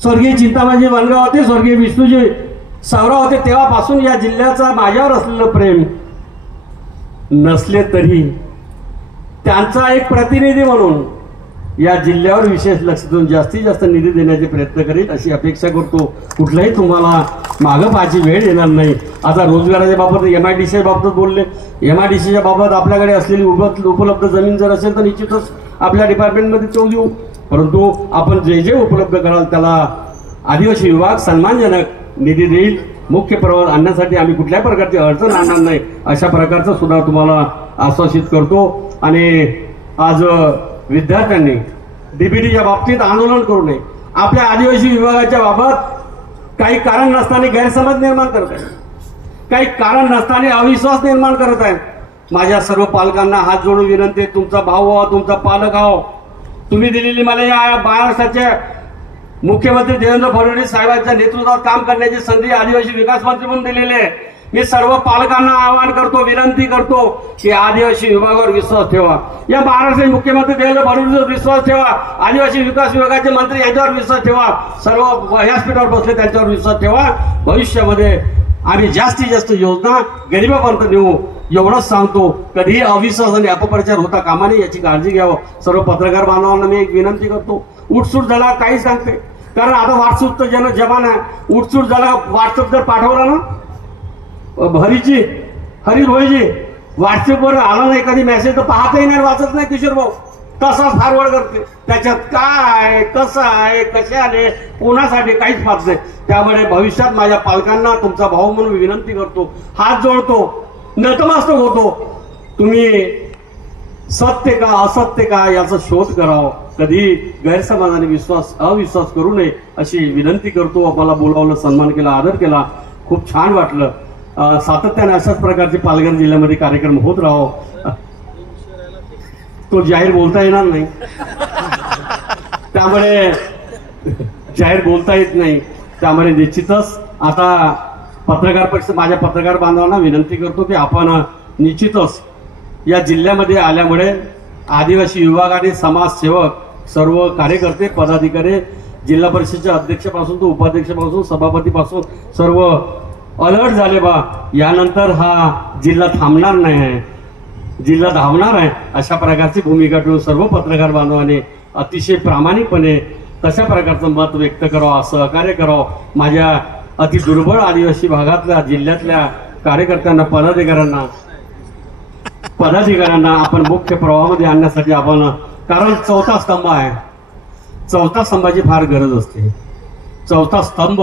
स्वर्गीय चिंतामणजी वनगाव होते स्वर्गीय विष्णूजी सावराव होते तेव्हापासून या जिल्ह्याचा माझ्यावर असलेलं प्रेम नसले तरी त्यांचा एक प्रतिनिधी म्हणून या जिल्ह्यावर विशेष लक्ष देऊन जास्तीत जास्त निधी देण्याचे प्रयत्न करीत अशी अपेक्षा करतो. कुठलाही तुम्हाला मागं पाहायची वेळ येणार नाही. आता रोजगाराच्या बाबत एम आय डी सीच्या बाबत बोलले. एम आय डी सीच्या बाबत आपल्याकडे असलेली उपलब्ध जमीन जर असेल तर निश्चितच आपल्या डिपार्टमेंटमध्ये तो देऊ परंतु आपण जे जे उपलब्ध कराल त्याला आदिवासी विभाग सन्मानजनक निधी देईल. मुख्य प्रवाह आणण्यासाठी आम्ही कुठल्याही प्रकारची अडचण आणणार नाही अशा प्रकारचं सुद्धा तुम्हाला आश्वासित करतो. आणि आज विद्यार्थ्यांनी डीबीटीच्या बाबतीत आंदोलन करू नये. आपल्या आदिवासी विभागाच्या बाबत काही कारण नसताना गैरसमज निर्माण करत आहेत. काही कारण नसताना अविश्वास निर्माण करत आहेत. माझ्या सर्व पालकांना हात जोडून विनंती तुमचा भाऊ व्हावा तुमचा पालक आहो तुम्ही दिलेली मला या महाराष्ट्राच्या मुख्यमंत्री देवेंद्र फडणवीस साहेबांच्या नेतृत्वात काम करण्याची संधी आदिवासी विकास मंत्री म्हणून दिलेली आहे. मी सर्व पालकांना आवाहन करतो विनंती करतो की आदिवासी विभागावर विश्वास ठेवा. या महाराष्ट्राचे मुख्यमंत्री देवेंद्र फडणवीसवर विश्वास ठेवा. आदिवासी विकास विभागाचे मंत्री यांच्यावर विश्वास ठेवा. सर्व व्यासपीठावर बसले त्यांच्यावर विश्वास ठेवा. भविष्यामध्ये आम्ही जास्तीत जास्त योजना गरिबापर्यंत नेऊ. एवढंच सांगतो. कधीही अविश्वास आणि अपप्रचार होता कामा नये याची काळजी घ्यावं. सर्व पत्रकार बांधवांना मी एक विनंती करतो. उठसूट झाला काही सांगते. कारण आता व्हॉट्सअपचं जन जमान आहे. उठसूट झाला व्हॉट्सअप जर पाठवला ना हरीजी हरी रोहिजी व्हॉट्सअपवर आला नाही कधी मेसेज तर पाहतही नाही वाचत नाही किशोर भाऊ तसाच फॉरवर्ड करते त्याच्यात काय कसं आहे कसे आले? कोणासाठी काहीच फाच नाही. त्यामुळे भविष्यात माझ्या पालकांना तुमचा भाऊ म्हणून विनंती करतो. हात जोडतो. नतमस्तक होतो. तुम्ही सत्य का असत्य का याचा शोध करावा. कधी गैरसमाजाने विश्वास अविश्वास करू नये अशी विनंती करतो. आम्हाला बोलावलं सन्मान केला आदर केला. खूप छान वाटलं. सातत्याने अशाच प्रकारचे पालघर जिल्ह्यामध्ये कार्यक्रम होत राहावं तो जाहीर बोलता येणार नाही. त्यामुळे जाहीर बोलता येत नाही. त्यामुळे निश्चितच आता पत्रकार परिषद माझ्या पत्रकार बांधवांना विनंती करतो की आपण निश्चितच या जिल्ह्यामध्ये आल्यामुळे आदिवासी विभाग आणि समाजसेवक सर्व कार्यकर्ते पदाधिकारी जिल्हा परिषदेच्या अध्यक्षापासून तो उपाध्यक्षापासून सभापतीपासून सर्व अलर्ट झाले बा. यानंतर हा जिल्हा थांबणार नाही. आहे जिल्हा धावणार आहे अशा प्रकारची भूमिका ठेवून सर्व पत्रकार बांधवाने अतिशय प्रामाणिकपणे तशा प्रकारचं मत व्यक्त करावं सहकार्य करावं. माझ्या अति दुर्बळ आदिवासी भागातल्या जिल्ह्यातल्या कार्यकर्त्यांना पदाधिकाऱ्यांना पदाधिकाऱ्यांना आपण मुख्य प्रवाहामध्ये आणण्यासाठी आपण कारण चौथा स्तंभ आहे. चौथा स्तंभाची फार गरज असते. चौथा स्तंभ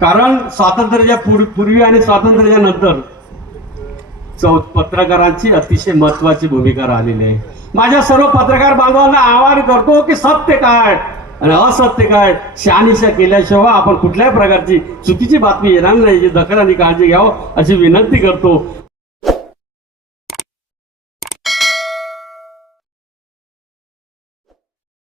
कारण स्वातंत्र्याच्या पूर्वी आणि स्वातंत्र्याच्या नंतर चौ पत्रकारांची अतिशय महत्वाची भूमिका राहिलेली आहे. माझ्या सर्व पत्रकार बांधवांना आवाहन करतो की सत्य काय? आणि असत्य काय? शहानिशा केल्याशिवाय आपण कुठल्याही प्रकारची चुकीची बातमी येणार नाही. दखल आणि काळजी घ्यावं अशी विनंती करतो.